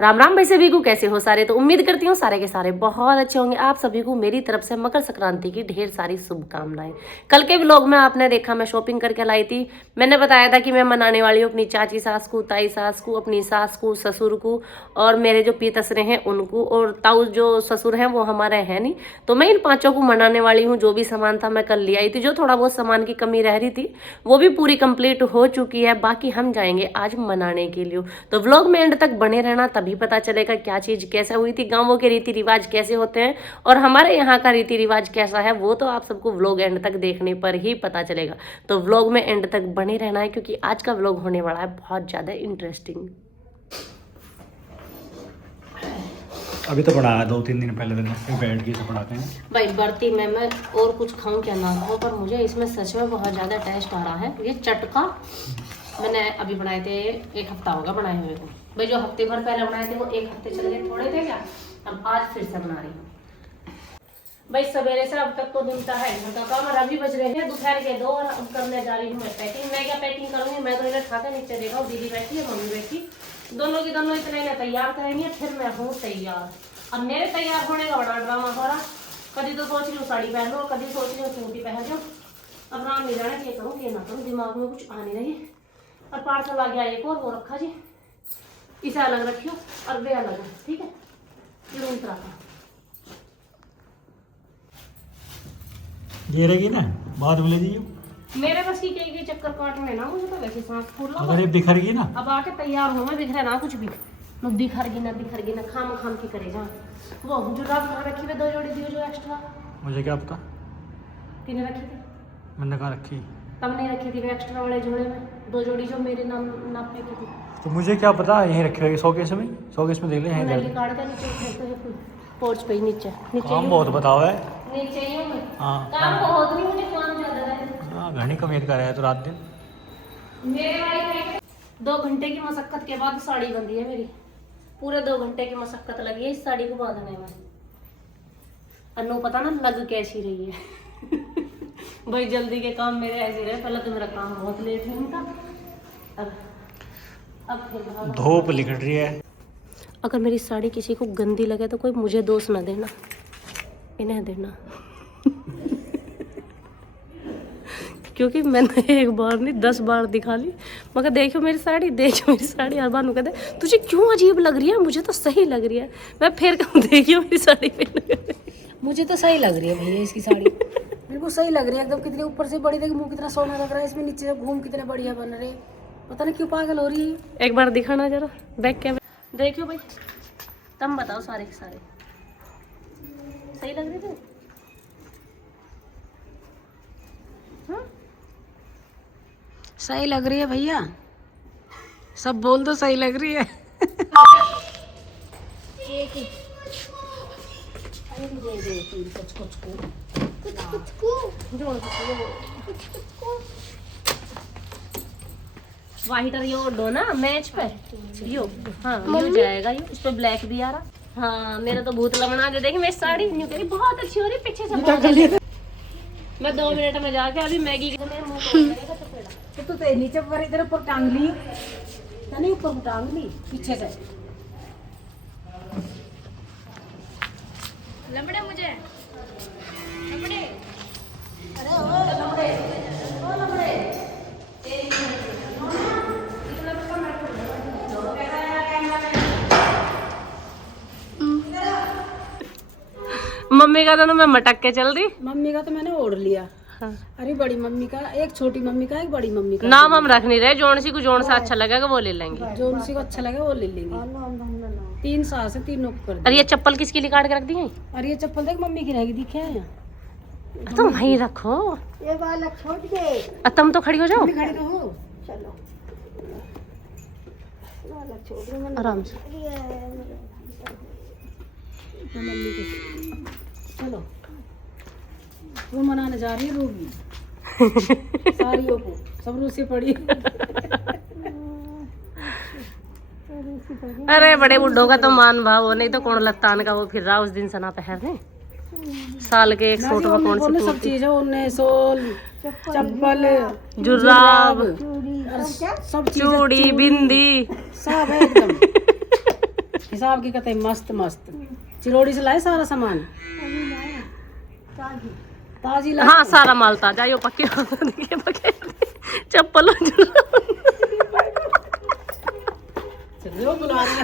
राम राम भाई सभी को, कैसे हो सारे। तो उम्मीद करती हूँ सारे के सारे बहुत अच्छे होंगे। आप सभी को मेरी तरफ से मकर संक्रांति की ढेर सारी शुभकामनाएं। कल के व्लॉग में आपने देखा मैं शॉपिंग करके लाई थी। मैंने बताया था कि मैं मनाने वाली हूँ अपनी चाची सास को, ताई सास को, अपनी सास को, ससुर को और मेरे जो पीतसरे हैं उनको, और ताऊ जो ससुर हैं वो हमारे हैं नहीं, तो मैं इन पांचों को मनाने वाली हूँ। जो भी सामान था मैं कल ले आई थी। जो थोड़ा बहुत सामान की कमी रह रही थी वो भी पूरी कंप्लीट हो चुकी है। बाकी हम जाएंगे आज मनाने के लिए। तो व्लॉग में एंड तक बने रहना, तभी पता चलेगा क्या चीज कैसे हुई थी, गांवों के रीति रिवाज कैसे होते हैं और हमारे यहाँ का रीति रिवाज कैसा है। वो तो आप सबको व्लॉग एंड तक देखने पर ही पता चलेगा। तो व्लॉग में एंड तक बने रहना है, क्योंकि आज का व्लॉग होने वाला है बहुत ज्यादा इंटरेस्टिंग। अभी तो पढ़ाया 2-3 दिन पहले दिन बैठ के से पढ़ाते हैं भाई बर्ती में मैं और कुछ खाऊं क्या ना खाऊं, पर मुझे इसमें सच में बहुत ज़्यादा टेस्ट आ रहा है। ये चटका मैंने अभी बनाए थे, 1 हफ्ता होगा बनाए हुए को। भाई जो हफ्ते भर पहले बनाए थे वो 1 हफ्ते चल गए, थोड़े थे क्या, अब आज फिर से बना रही हूँ। भाई सवेरे से अब तक तो मिलता है घर का काम, और अभी बज रहे हैं दोपहर के 2 और अब करने जा रही हूँ मैं पैकिंग। मैं क्या पैकिंग करूँगी, मैं तो इन्हें खाकर नीचे देखा हूँ, दीदी बैठी है, मम्मी बैठी, दोनों की दोनों इतने इन्हें तैयार करेंगे, फिर मैं हूँ तैयार। अब मेरे तैयार होने का बड़ा ड्रामा हो रहा। कभी तो सोच रही हूँ साड़ी पहन लो, कभी सोच रही हूँ सूट ही पहन लो। अब राम नहीं जाना, ये करूँ ये ना करूँ, दिमाग में कुछ आ नहीं रही। और पार्सल आ गया एक और, वो रखा जी, इसे अलग रखियो और वे अलग है, ठीक है। ये दूसरा था, ये रहेगी ना, बाद में ले दीजिए। मेरे बस की कई चक्कर काटने ना, मुझे तो वैसे सांस फूल रहा। अगर ये बिखर गई ना, अब आके तैयार हो, मैं बिखरे ना कुछ भी, न बिखरगी ना खाम खाम की करे जा। वो जो रब रखी हुई 2 जोड़ी दियो जो एक्स्ट्रा, मुझे क्या पता, किने रखी थी, मैंने कहा रखी। तब नहीं रखी थी वो एक्स्ट्रा वाले जोड़े में 2 जोड़ी जो मेरे नाम नापे की थी। तो मुझे क्या पता, यहीं रखे होगी शोकेस में देख ले, यहीं नली दे। काट के नीचे फेंकते हैं पोर्च पे ही, नीचे काम बहुत बताओ है। नीचे ही हूँ मैं। हाँ काम बहुत नहीं, मुझे काम ज्यादा है। हाँ, घनी कमेर कर रहा है तो रात दिन। मेरे वाली 2 घंटे की मशक्कत के बाद साड़ी बंधी है मेरी। पूरे 2 घंटे की मशक्कत लगी है इस साड़ी को बांधने में। अन्नू पता ना लग कैसी रही है। भाई जल्दी के काम मेरे ऐसे रहे, पहले तो मेरा काम बहुत लेट है उनका। अब फिर धूप लिखट रही है। अगर मेरी साड़ी किसी को गंदी लगे तो कोई मुझे दोष ना देना, इन्हें देना। क्योंकि मैंने 1 बार नहीं 10 बार दिखा ली, मगर देखो मेरी साड़ी, देखो मेरी साड़ी। हर बार नु कहते तुझे क्यों अजीब लग रही है, मुझे तो सही लग रही है। मैं फिर कहूँ देखियो मेरी साड़ी पहन, मुझे तो सही लग रही है भैया इसकी साड़ी। बिल्कुल सही लग रही है एकदम। कितनी ऊपर से बड़ी, देखिए मुंह कितना सोना लग रहा है इसमें, नीचे से घूम कितने बढ़िया बन रहे। पता नहीं क्यों पागल हो रही है। एक बार दिखाना जरा बैक कैमरा, देखियो भाई, तुम बताओ सारे के सारे सही लग रहे थे। सही लग रही है भैया, सब बोल दो सही लग रही है। वाइटर यो दो ना मैच पे, यो हाँ यो जाएगा, यो इस पे ब्लैक भी आ रहा। हाँ मेरा तो भूत लगना दे, देखिए मेरी साड़ी न्यू करी बहुत अच्छी हो रही, पीछे से बहुत। मैं 2 मिनट में जाके अभी मैगी के मेरे मुंह पे लगेगा चपेड़ा। तो नीचे पर इधर ऊपर टांग ली, नहीं ऊपर टांग ली पीछे से। लमड़े मुझे लमड़े, अरे ओ लमड़े, ओ लमड़े मम्मी का तो मैं मटक के चल दी। मम्मी का तो मैंने ओढ़ लिया। हाँ। अरे बड़ी मम्मी का, एक छोटी मम्मी का, एक बड़ी मम्मी का। नाम हम रख नहीं रहे, जोन सी को जोन सा अच्छा लगेगा वो ले लेंगे, जो उनसी को अच्छा लगे वो ले लेंगे। 3 साल से तीनों को कर और ये चप्पल किसके लिए काट के रख दी है? अरे ये चप्पल देख मम्मी की रहेगी, दिखे हैं। तुम वहीं रखो, ये वाला छोड़ दे, तुम तो खड़ी हो जाओ खड़ी रहो। चलो वाला छोड़ दो आराम से। मम्मी के। चलो वो मनाने जा रही है रूबी। सारियों को सब रूसी पड़ी। अरे बड़े बुड्ढों का तो मान भाव हो, नहीं तो कौन लत्तान का वो फिर रहा उस दिन सना पहनने। साल के एक सूट में कौन सी सब चीज है, उन्हें सोल, चप्पल, जुराब, सब चीज, चूड़ी, बिंदी सब है एकदम। हिसाब की कहते मस्त मस्त। चिरोड़ी से लाए सारा सामान, ताजी लाए। हाँ सारा माल ताजा, यो पक्के देखिए पक्के चप्पल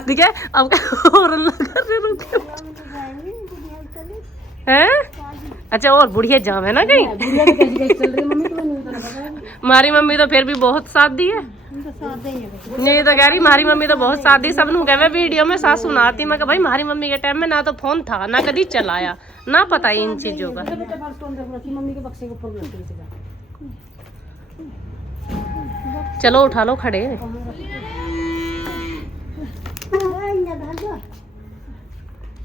देखिए अब और हैं। अच्छा और बुढ़िया जाम है ना कहीं। हमारी मम्मी तो फिर भी बहुत साथ दी है। नहीं तो कह रही हमारी मम्मी तो बहुत साथ दी। सब नु कहे वीडियो में सास सुनाती, मैं भाई हमारी मम्मी के टाइम में ना तो फोन था ना कभी चलाया ना पता ही इन चीजों का। मम्मी के बक्से के ऊपर चलो उठा लो खड़े।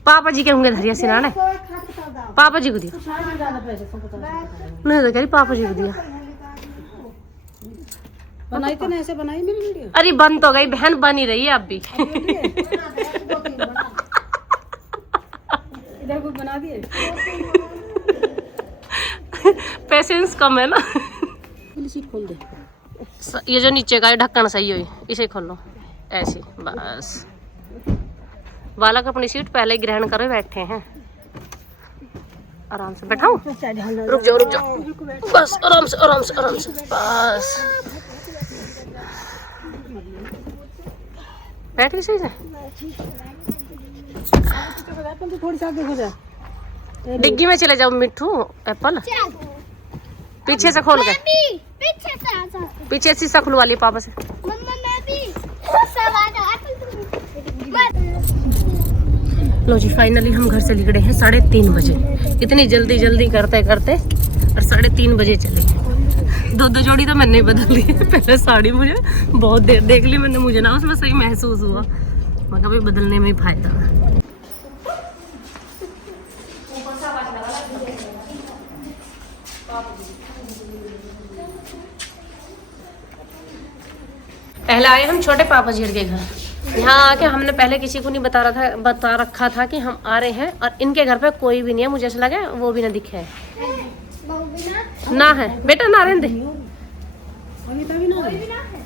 पापा जी के होंगे धरिया सिराने, पापा जी को दिया। नहीं तो कह रही पापा जी को दिया। बनाई तो ऐसे बनाई मेरी वीडियो। अरे बन तो गई बहन, बन ही रही है अब भी। इधर कुछ बना दिए। पेशेंस कम है ना। खोल दे। ये जो नीचे का ढक्कन सही हो, इसे खोलो ऐसे बस। बालक अपनी सीट पहले ही ग्रहण करे बैठे हैं। आराम से बैठाऊं? रुक जाओ रुक जाओ, बस आराम से आराम से आराम से बस। बैठ गई सही से। थोड़ी सी आगे हो जाए। डिग्गी में चले जाओ मिट्ठू। एप्पल पीछे से खोल के, पीछे शीशा खुलवा लिया पापा से। लो जी फाइनली हम घर से निकले हैं 3:30 बजे। इतनी जल्दी जल्दी करते करते और 3:30 बजे चले। दो जोड़ी तो मैंने बदल ली है। पहले साड़ी मुझे बहुत देर देख ली मैंने, मुझे ना उसमें सही महसूस हुआ। मैं कभी बदलने में ही फायदा है। पहले आए हम छोटे पापा जी के घर। यहाँ आके हमने पहले किसी को नहीं बता रखा था कि हम आ रहे हैं, और इनके घर पे कोई भी नहीं है। मुझे ऐसा लगा वो भी ना दिखे है ना है बेटा, ना रहने दे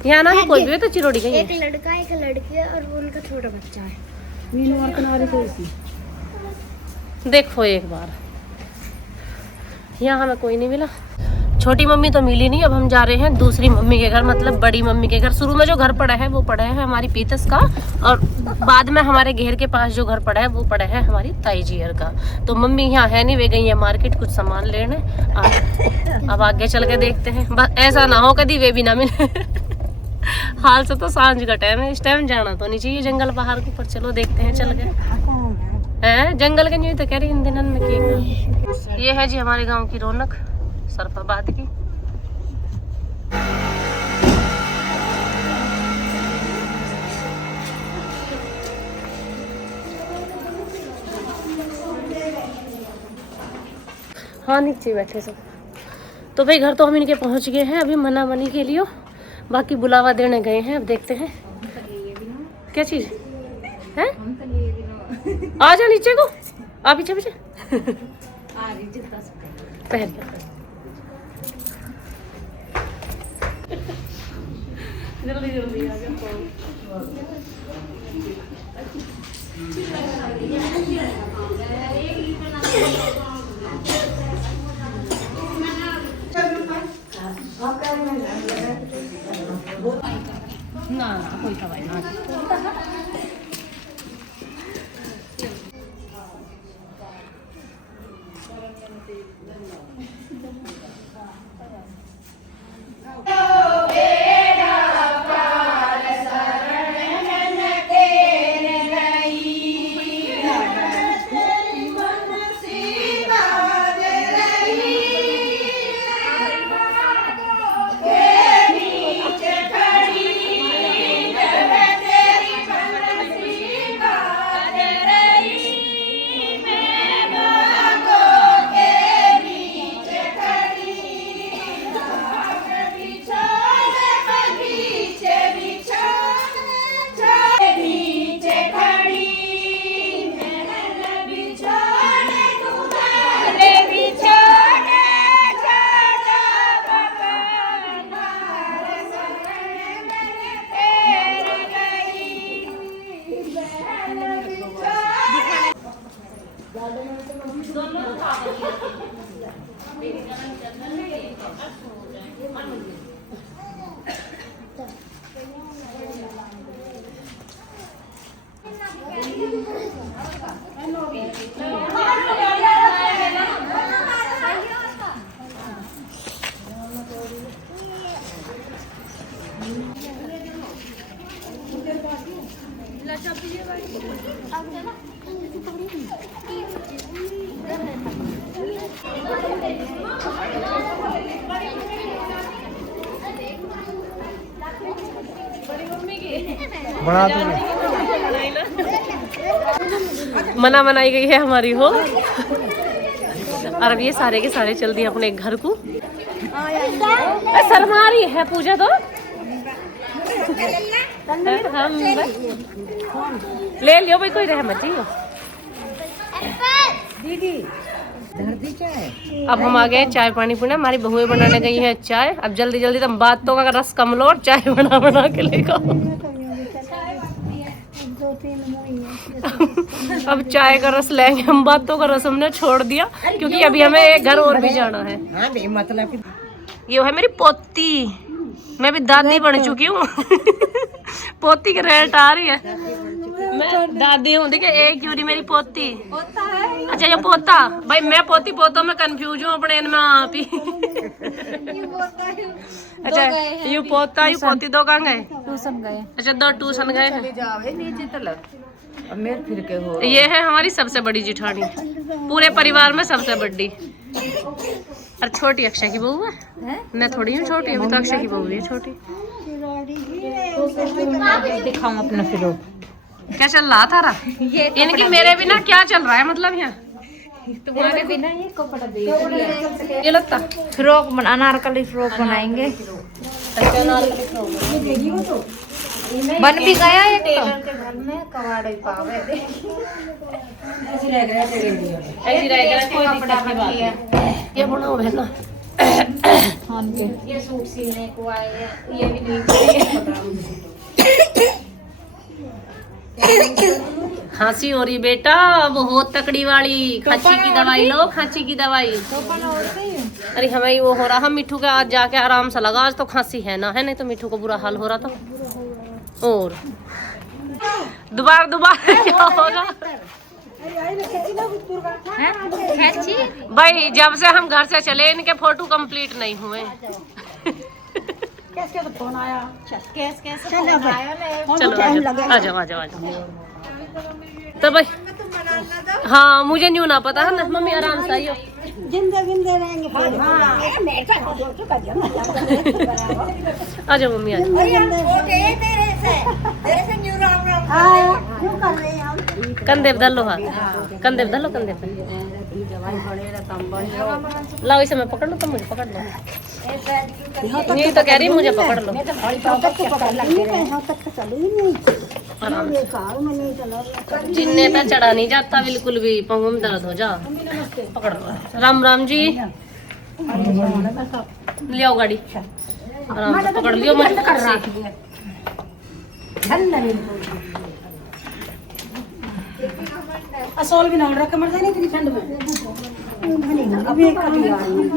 यहाँ ना है कोई भी। तो चिरोड़ी गई है। एक लड़का एक लड़की है और वो उनका छोटा बच्चा है। देखो एक बार यहाँ हमें कोई नहीं मिला। छोटी मम्मी तो मिली नहीं। अब हम जा रहे हैं दूसरी मम्मी के घर, मतलब बड़ी मम्मी के घर। शुरू में जो घर पड़ा है वो पड़ा है हमारी पीतस का, और बाद में हमारे घेर के पास जो घर पड़ा है वो पड़ा है हमारी ताई जीयर का। तो मम्मी यहाँ है नहीं, वे गई है मार्केट कुछ सामान लेने। अब आगे चल के देखते हैं, बस ऐसा ना हो कभी वे भी ना मिले। हाल से तो सांझ का टाइम है, इस टाइम जाना तो नहीं चाहिए जंगल पहाड़ के ऊपर। चलो देखते हैं चल के। है जंगल के नहीं तो कह रही इन दिनों में क्या। ये है जी हमारे गाँव की रौनक सरफाबाद की। हाँ नीचे बैठे सब। तो भाई घर तो हम इनके पहुंच गए हैं अभी मना मनी के लिए, बाकी बुलावा देने गए हैं। अब देखते हैं क्या चीज है। आ जा नीचे को, आ पीछे पीछे पहन के। जल्दी जल्दी आ जाओ। ना ना कोई हवाई ना। बना दूंगी। मना मनाई गई है हमारी हो। और अब ये सारे के सारे चल दिए अपने घर को। शर्मा रही है पूजा तो हम ले लियो भाई, कोई रह मत जियो। दीदी धरती चाय। अब हम आ गए चाय पानी पीने। हमारी बहुएं बनाने गई है चाय। अब जल्दी जल्दी तुम बातों का रस कम लो और चाय बना बना के लेकर अब चाय का रस लेंगे हम। बातों का रस हमने छोड़ दिया क्योंकि अभी हमें एक घर और भी जाना है। मतलब ये है मेरी पोती। मैं भी दादी बन चुकी हूँ। पोती की रेट आ रही है। मैं दादी हूँ। देखिए एक यूरी मेरी पोती। अच्छा ये पोता। भाई मैं पोती पोतों में कंफ्यूज हूँ अपने इनमें आप ही। अच्छा यू पोता यू पोती दो कहाँ गए? ट्यूशन गए। अच्छा दो ट्यूशन गए। नीचे तलक अब मेरे फिर के हो। ये है हमारी सबसे बड़ी जिठानी, पूरे परिवार में सबसे बड़ी। और छोटी अक्षय की बहू है। मैं थोड़ी हूँ छोटी, अभी तो अक्षय की बहू है छोटी। दिखाऊं अपना फिर क्या चल रहा था इनकी मेरे बिना क्या चल रहा है मतलब यहाँ? तुम्हारे बिना ये कपड़ा दे ये लगता फ्रॉक अनारकली फ्रॉक बनाएंगे। बन भी गया एक टेलर के घर में कवाड़े पावे ऐसी रह गया कोई कपड़ा बाकी है। ये बनाओ है ना खान के ये सूट सिलने को आए हैं। ये भी नहीं खांसी हो रही बेटा, बहुत तकड़ी वाली। खांसी की दवाई लो, खांसी की दवाई। अरे हमें वो हो रहा, हम मिठू के आज जाके आराम से लगा। आज तो खांसी है ना, है नहीं तो मिठू को बुरा हाल हो रहा था। और दोबारा क्या होगा भाई? जब से हम घर से चले इनके फोटो कंप्लीट नहीं हुए। चलो आ जाओ आ जाओ। तो भाई हाँ मुझे न्यू ना पता है ना। मम्मी आराम से आइयो। आ जाओ मम्मी आ जाओ। कंधे पे धर लो हाथ, कंधे पे धर लो, कंधे पे लाओ। इसे मैं पकड़ लो, तुम मुझे पकड़ लो। नहीं तो कह रही मुझे पकड़ लो। आराम से। जिन्ने पे चढ़ा नहीं जाता बिल्कुल भी, पाँव में दर्द हो जा। पकड़ लो। राम राम जी, ले आओ गाड़ी। आराम से पकड़ लियो मत कर रहा। असोल भी ना उड़ रहा, कमर से नहीं इतनी ठंड में। अभी एक कभी आ रही है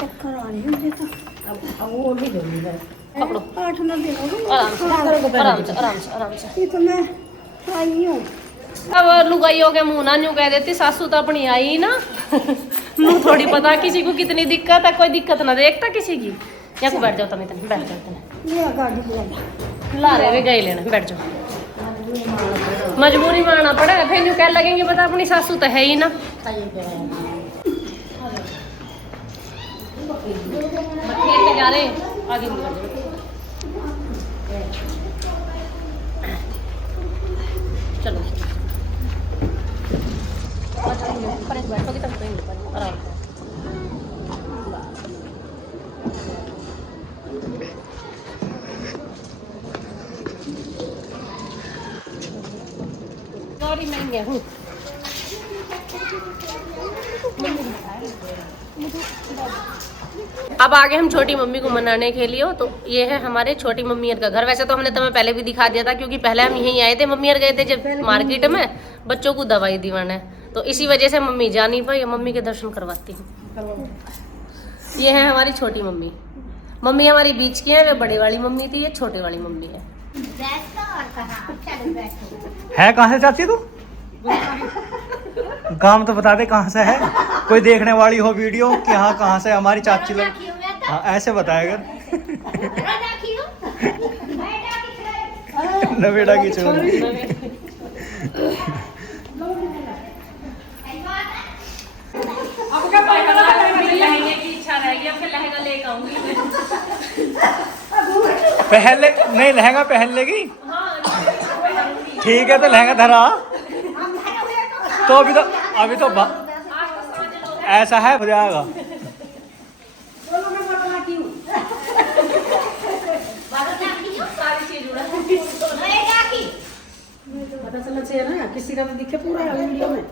चक्कर आ रही है अब वो भी जरूरी है। पकड़ो आठ ना दे आराम से आराम से आराम से आराम से। ये तो मैं आई हूँ। अब लुगाइयों के मुंह ना न्यू कह देती, सासू तो अपनी आई ना। नू थोड़ी पता किसी को कितनी दिक्कत है। कोई दिक्कत ना देखता किसी की। या को बैठ जाओ तुम, इतने बैठ जाओ। इतने ला रहे वे गए लेना, बैठ जाओ। मजबूरी में आना पड़ा है, फिर न्यू कह लगेंगे पता अपनी सासू तो है ही ना। खेलने जा रहे आगे चलो। बैठोगी तब तो आराम से। सॉरी मैं गया हूँ। अब आगे हम छोटी मम्मी को मनाने के लिए। तो ये है हमारे छोटी मम्मी का घर। वैसे तो हमने तुम्हें पहले भी दिखा दिया था क्योंकि पहले हम यहीं आए थे। मम्मी गए थे जब मार्केट में बच्चों को दवाई दिवाने, तो इसी वजह से मम्मी जा नहीं पाई। मम्मी के दर्शन करवाती हूँ। ये है हमारी छोटी मम्मी। मम्मी हमारी बीच की है, वे बड़ी वाली मम्मी थी, ये छोटी वाली मम्मी है। कहाँ से चाची तू? काम तो बता दे कहाँ से है। कोई देखने वाली हो वीडियो कि हाँ कहाँ से हमारी चाची लोग। हाँ ऐसे बताया कर। नवेड़ा की चोरी। अब क्या लहंगे की इच्छा रहेगी, अब लहंगा लेकर आऊंगी मैं। पहले नहीं लहंगा पहन लेगी। ठीक है तो लहंगा धरा। तो अभी तो ऐसा है हो जाएगा। सारी चीज उड़ा पता चलना चाहिए ना, किसी का तो दिखे पूरा वीडियो में।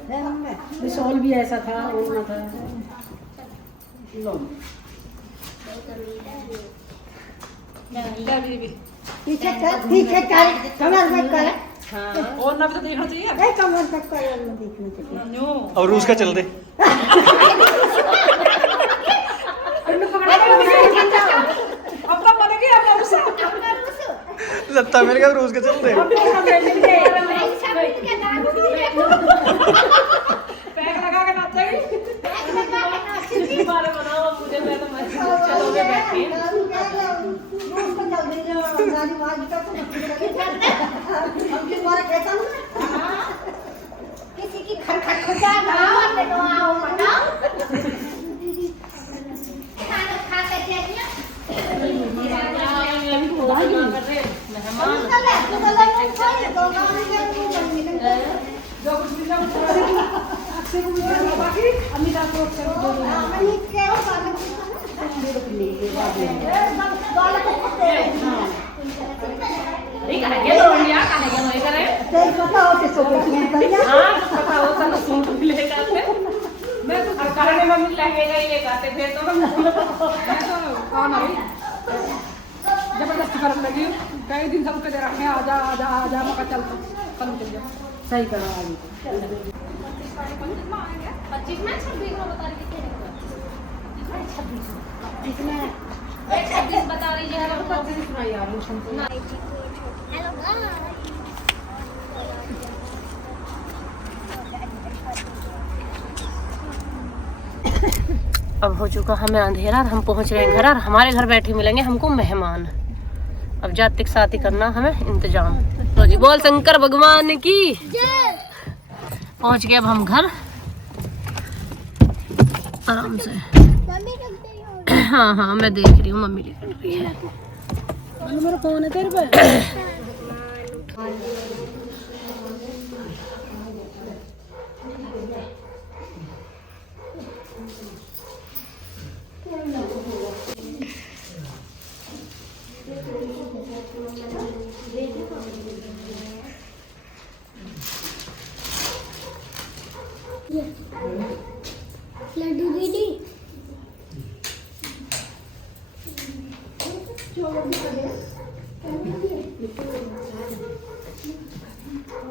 शॉल भी ऐसा था, ओढ़ना था। लो पीछे कर कमर में कर। और ना भी तो देखना चाहिए। नहीं कमर तक कर देखना चाहिए। और रूस का चल दे। अब तो बनेगी अब उससे। लत्ता मिल गया रूस का चल दे। पैक लगा के नाचेगी। बारे बनाओ मुझे, मैं तो मस्त चलोगे बैठे। किसी की खटखट खुदा आओ बताओ। खाना खा के देखिए। जो कुछ मिला अक्षय को भी बाकी अमिता को मम्मी लगेगा ही लेकर फिर तो जबरदस्ती करने लगी। कई दिन सब दे रखे आजा आजा आजा, मका चल कल चल जा। सही करो आगे 25 में 26 में बता रही थी। 26 बता रही है। 25 सुनाई यार हेलो अब हो चुका हमें अंधेरा, हम पहुंच रहे हैं घर और हमारे घर बैठे मिलेंगे हमको मेहमान। अब जातिक साथी करना हमें इंतजाम। तो जी बोल शंकर भगवान की। पहुंच गए अब हम घर आराम से। हाँ हाँ मैं देख रही हूँ, मम्मी लिख रही है। मेरा फोन है तेरे पे। लड्डू दीदी